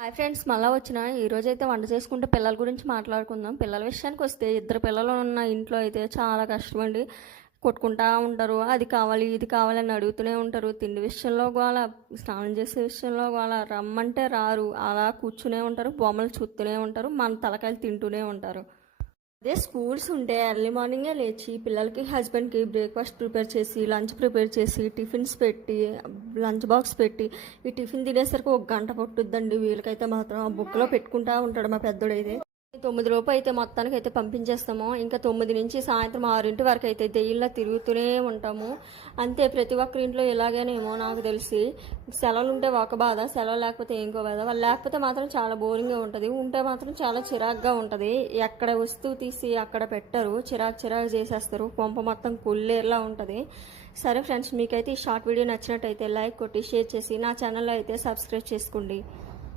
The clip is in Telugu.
హాయ్ ఫ్రెండ్స్, మళ్ళీ వచ్చిన ఈరోజైతే వంట చేసుకుంటే పిల్లల గురించి మాట్లాడుకుందాం. పిల్లల విషయానికి వస్తే ఇద్దరు పిల్లలు ఉన్న ఇంట్లో అయితే చాలా కష్టం అండి. కొట్టుకుంటా ఉంటారు, అది కావాలి ఇది కావాలని అడుగుతూనే ఉంటారు. తిండి విషయంలో గోల, స్నానం చేసే విషయంలో గోల, రమ్మంటే రారు, అలా కూర్చునే ఉంటారు, బొమ్మలు చూస్తూనే ఉంటారు, మన తలకాయలు తింటూనే ఉంటారు. అదే స్కూల్స్ ఉంటే ఎర్లీ మార్నింగే లేచి పిల్లలకి హస్బెండ్కి బ్రేక్ఫాస్ట్ ప్రిపేర్ చేసి, లంచ్ ప్రిపేర్ చేసి, టిఫిన్స్ పెట్టి, లంచ్ బాక్స్ పెట్టి, ఈ టిఫిన్ తినేసరికి ఒక గంట పట్టుద్దండి. వీళ్ళకైతే మాత్రం ఆ బుక్లో పెట్టుకుంటా ఉంటాడు మా పెద్దోడైతే. 9 లోపు అయితే మొత్తానికి అయితే పంపించేస్తాము. ఇంకా 9 నుంచి సాయంత్రం 6 వరకు అయితే దెయ్యంలా తిరుగుతూనే ఉంటాము. అంతే, ప్రతి ఒక్కరి ఇంట్లో ఇలాగేనేమో నాకు తెలిసి. సెలవులు ఉంటే ఒక బాధ, సెలవు లేకపోతే ఇంకో బాధ. వాళ్ళు లేకపోతే మాత్రం చాలా బోరింగ్గా ఉంటుంది, ఉంటే మాత్రం చాలా చిరాగ్గా ఉంటుంది. ఎక్కడ వస్తువు తీసి అక్కడ పెట్టరు, చిరాకు చేసేస్తారు. కొంప మొత్తం కుల్లేర్లా ఉంటుంది. సరే ఫ్రెండ్స్, మీకైతే ఈ షార్ట్ వీడియో నచ్చినట్టయితే లైక్ కొట్టి షేర్ చేసి నా ఛానల్లో అయితే సబ్స్క్రైబ్ చేసుకోండి.